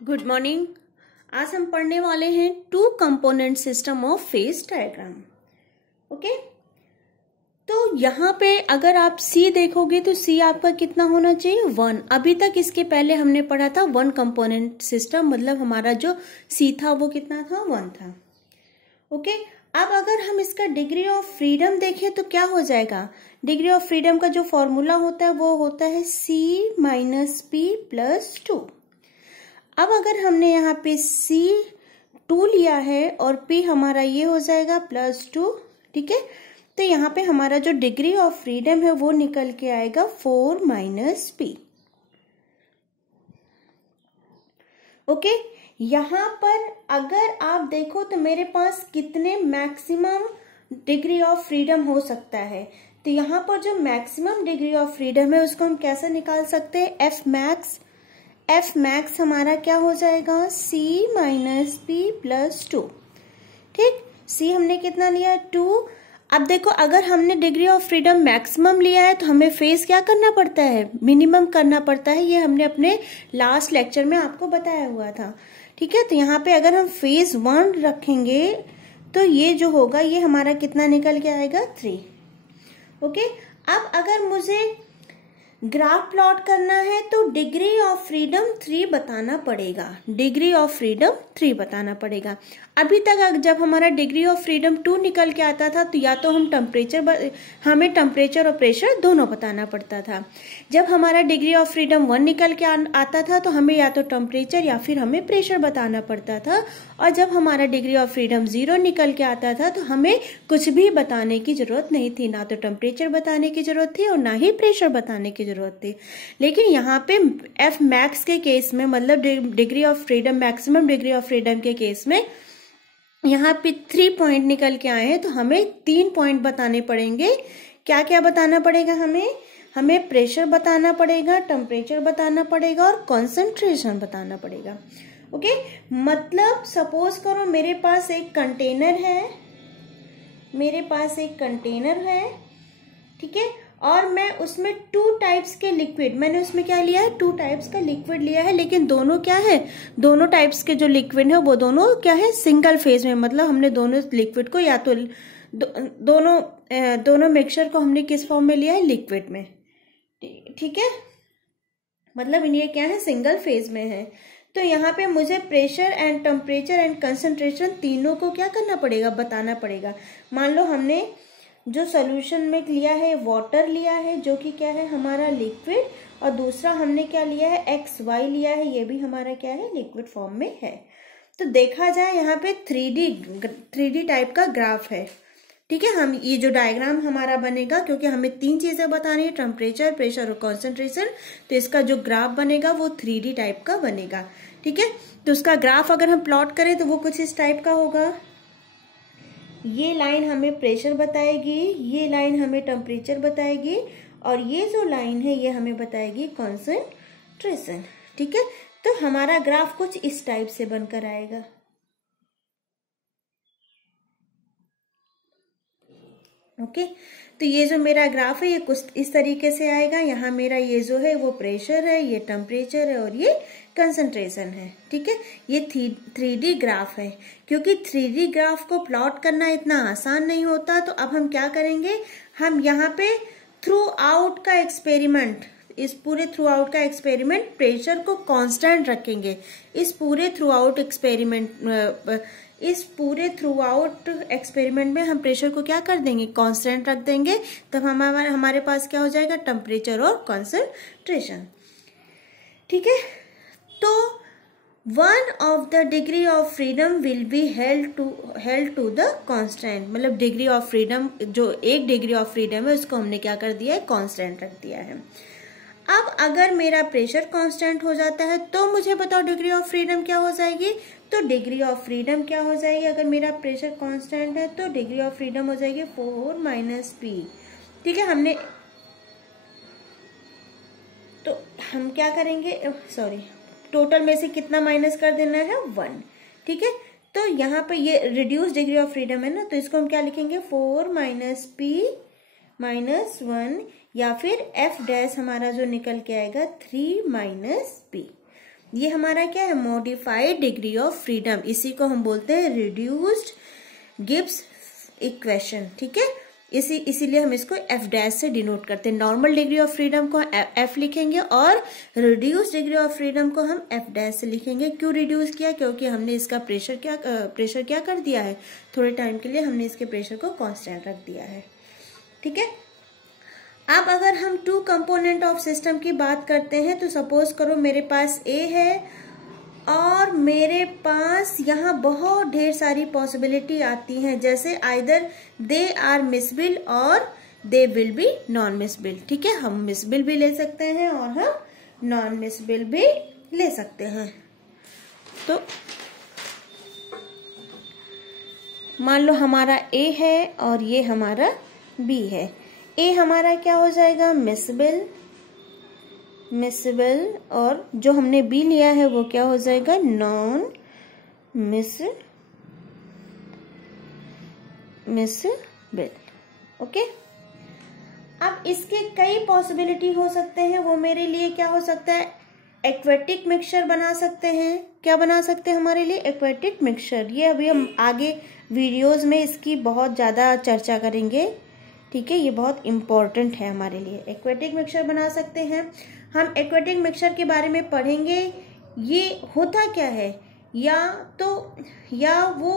Good morning. आज हम पढ़ने वाले हैं two component system of phase diagram. Okay, तो यहाँ पे अगर आप सी देखोगे तो सी आपका कितना होना चाहिए 1। अभी तक इसके पहले हमने पढ़ा था वन कंपोनेंट सिस्टम, मतलब हमारा जो सी था वो कितना था 1 था। ओके, अब अगर हम इसका डिग्री ऑफ फ्रीडम देखें तो क्या हो जाएगा। डिग्री ऑफ फ्रीडम का जो फॉर्मूला होता है वो होता है C माइनस P प्लस 2। अब अगर हमने यहाँ पे C2 लिया है और P हमारा ये हो जाएगा +2, ठीक है। तो यहाँ पे हमारा जो डिग्री ऑफ फ्रीडम है वो निकल के आएगा 4 माइनस P। ओके, यहाँ पर अगर आप देखो तो मेरे पास कितने मैक्सिमम डिग्री ऑफ फ्रीडम हो सकता है। तो यहाँ पर जो मैक्सिमम डिग्री ऑफ फ्रीडम है उसको हम कैसे निकाल सकते हैं, एफ मैक्स हमारा क्या हो जाएगा C माइनस P प्लस 2। ठीक, C हमने कितना लिया 2। अब देखो अगर हमने डिग्री ऑफ फ्रीडम मैक्सिमम लिया है तो हमें फेज क्या करना पड़ता है, मिनिमम करना पड़ता है। ये हमने अपने लास्ट लेक्चर में आपको बताया हुआ था। ठीक है, तो यहाँ पे अगर हम फेज 1 रखेंगे तो ये जो होगा ये हमारा कितना निकल के आएगा 3। ओके, अब अगर मुझे ग्राफ प्लॉट करना है तो डिग्री ऑफ फ्रीडम 3 बताना पड़ेगा। डिग्री ऑफ फ्रीडम 3 बताना पड़ेगा। अभी तक जब हमारा डिग्री ऑफ फ्रीडम 2 निकल के आता था तो या तो हमें टेम्परेचर और प्रेशर दोनों बताना पड़ता था। जब हमारा डिग्री ऑफ फ्रीडम 1 निकल के आता था तो हमें या तो टेम्परेचर या फिर हमें प्रेशर बताना पड़ता था। और जब हमारा डिग्री ऑफ फ्रीडम 0 निकल के आता था तो हमें कुछ भी बताने की जरूरत नहीं थी, ना तो टेम्परेचर बताने की जरूरत थी और ना ही प्रेशर बताने की जरूरत थी। लेकिन यहाँ पे एफ मैक्स के केस में, मतलब degree of freedom, maximum degree of freedom के केस में यहाँ पे 3 पॉइंट निकल के आए हैं तो हमें 3 पॉइंट बताने पड़ेंगे। क्या क्या बताना पड़ेगा हमें प्रेशर बताना पड़ेगा, टेम्परेचर बताना पड़ेगा और कॉन्सेंट्रेशन बताना पड़ेगा। ओके, मतलब सपोज करो मेरे पास एक कंटेनर है, ठीक है, और मैं उसमें 2 टाइप्स के लिक्विड, मैंने उसमें क्या लिया है 2 टाइप्स का लिक्विड लिया है। लेकिन दोनों क्या है, दोनों टाइप्स के जो लिक्विड है वो दोनों क्या है सिंगल फेज में, मतलब हमने दोनों लिक्विड को या तो दोनों मिक्सचर को हमने किस फॉर्म में लिया है, लिक्विड में। ठीक है, मतलब ये क्या है सिंगल फेज में है। तो यहाँ पे मुझे pressure and temperature and concentration तीनों को क्या करना पड़ेगा, बताना पड़ेगा। मान लो हमने जो सॉल्यूशन में लिया है वाटर लिया है जो कि क्या है हमारा लिक्विड, और दूसरा हमने क्या लिया है XY लिया है, ये भी हमारा क्या है लिक्विड फॉर्म में है। तो देखा जाए यहाँ पे 3D टाइप का ग्राफ है। ठीक है, हम ये जो डायग्राम हमारा बनेगा, क्योंकि हमें 3 चीजें बतानी है, टेम्परेचर, प्रेशर और कॉन्सेंट्रेशन, तो इसका जो ग्राफ बनेगा वो 3D टाइप का बनेगा। ठीक है, तो उसका ग्राफ अगर हम प्लॉट करें तो वो कुछ इस टाइप का होगा। ये लाइन हमें प्रेशर बताएगी, ये लाइन हमें टेम्परेचर बताएगी और ये जो लाइन है ये हमें बताएगी कॉन्सेंट्रेशन। ठीक है, तो हमारा ग्राफ कुछ इस टाइप से बनकर आएगा। ओके, तो ये जो मेरा ग्राफ है ये कुछ इस तरीके से आएगा। यहाँ मेरा ये जो है वो प्रेशर है, ये टेम्परेचर है और ये कंसंट्रेशन है। ठीक है, ये 3D ग्राफ है। क्योंकि 3D ग्राफ को प्लॉट करना इतना आसान नहीं होता, तो अब हम क्या करेंगे, हम यहाँ पे थ्रू आउट का एक्सपेरिमेंट, इस पूरे थ्रू आउट का एक्सपेरिमेंट प्रेशर को कांस्टेंट रखेंगे। इस पूरे थ्रू आउट एक्सपेरिमेंट में हम प्रेशर को क्या कर देंगे, कांस्टेंट रख देंगे। तब हमारे पास क्या हो जाएगा, टेम्परेचर और कॉन्सेंट्रेशन। ठीक है, तो 1 of the degree of freedom will be held to the constant, मतलब डिग्री ऑफ फ्रीडम, जो एक डिग्री ऑफ फ्रीडम है उसको हमने क्या कर दिया है, कांस्टेंट रख दिया है। अब अगर मेरा प्रेशर कांस्टेंट हो जाता है तो मुझे बताओ डिग्री ऑफ फ्रीडम क्या हो जाएगी। तो डिग्री ऑफ फ्रीडम क्या हो जाएगी, अगर मेरा प्रेशर कांस्टेंट है तो डिग्री ऑफ फ्रीडम हो जाएगी 4 माइनस P। ठीक है, तो हम क्या करेंगे, टोटल में से कितना माइनस कर देना है 1। ठीक है, तो यहाँ पे ये रिड्यूस डिग्री ऑफ फ्रीडम है ना, तो इसको हम क्या लिखेंगे 4 माइनस P माइनस 1, या फिर F डैश हमारा जो निकल के आएगा 3 माइनस P। ये हमारा क्या है, मॉडिफाइड डिग्री ऑफ फ्रीडम, इसी को हम बोलते हैं रिड्यूस्ड गिब्स इक्वेशन। ठीक है, इसीलिए हम इसको एफ डैश से डिनोट करते हैं। नॉर्मल डिग्री ऑफ फ्रीडम को एफ लिखेंगे और रिड्यूस डिग्री ऑफ फ्रीडम को हम एफ डैश से लिखेंगे। क्यों रिड्यूस किया, क्योंकि हमने इसका प्रेशर क्या कर दिया है, थोड़े टाइम के लिए हमने इसके प्रेशर को कांस्टेंट रख दिया है। ठीक है, अब अगर हम टू कंपोनेंट ऑफ सिस्टम की बात करते हैं तो सपोज करो मेरे पास ए है और मेरे पास यहाँ बहुत ढेर सारी पॉसिबिलिटी आती हैं, जैसे आइदर दे आर मिसबिल और दे विल बी नॉन मिसबिल। ठीक है, हम मिसबिल भी ले सकते हैं और हम नॉन मिसबिल भी ले सकते हैं। तो मान लो हमारा ए है और ये हमारा बी है। ए हमारा क्या हो जाएगा, मिसबिल, और जो हमने बी लिया है वो क्या हो जाएगा, नॉन मिसबिल। ओके, अब इसके कई पॉसिबिलिटी हो सकते हैं। वो मेरे लिए क्या हो सकता है, एक्वेटिक मिक्सचर बना सकते हैं। क्या बना सकते हैं हमारे लिए, एक्वेटिक मिक्सचर। ये अभी हम आगे वीडियोस में इसकी बहुत ज्यादा चर्चा करेंगे। ठीक है, ये बहुत इंपॉर्टेंट है हमारे लिए। एक्वेटिक मिक्सचर बना सकते हैं हम। एक्वेटिक मिक्सचर के बारे में पढ़ेंगे, ये होता क्या है, या वो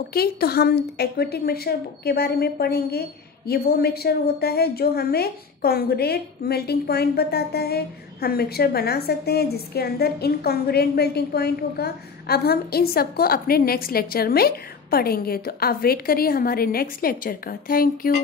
ओके, तो हम एक्वेटिक मिक्सचर के बारे में पढ़ेंगे। ये वो मिक्सचर होता है जो हमें कॉन्ग्रुएंट मेल्टिंग पॉइंट बताता है। हम मिक्सचर बना सकते हैं जिसके अंदर इनकॉन्ग्रुएंट मेल्टिंग पॉइंट होगा। अब हम इन सबको अपने नेक्स्ट लेक्चर में पढ़ेंगे, तो आप वेट करिए हमारे नेक्स्ट लेक्चर का। Thank you.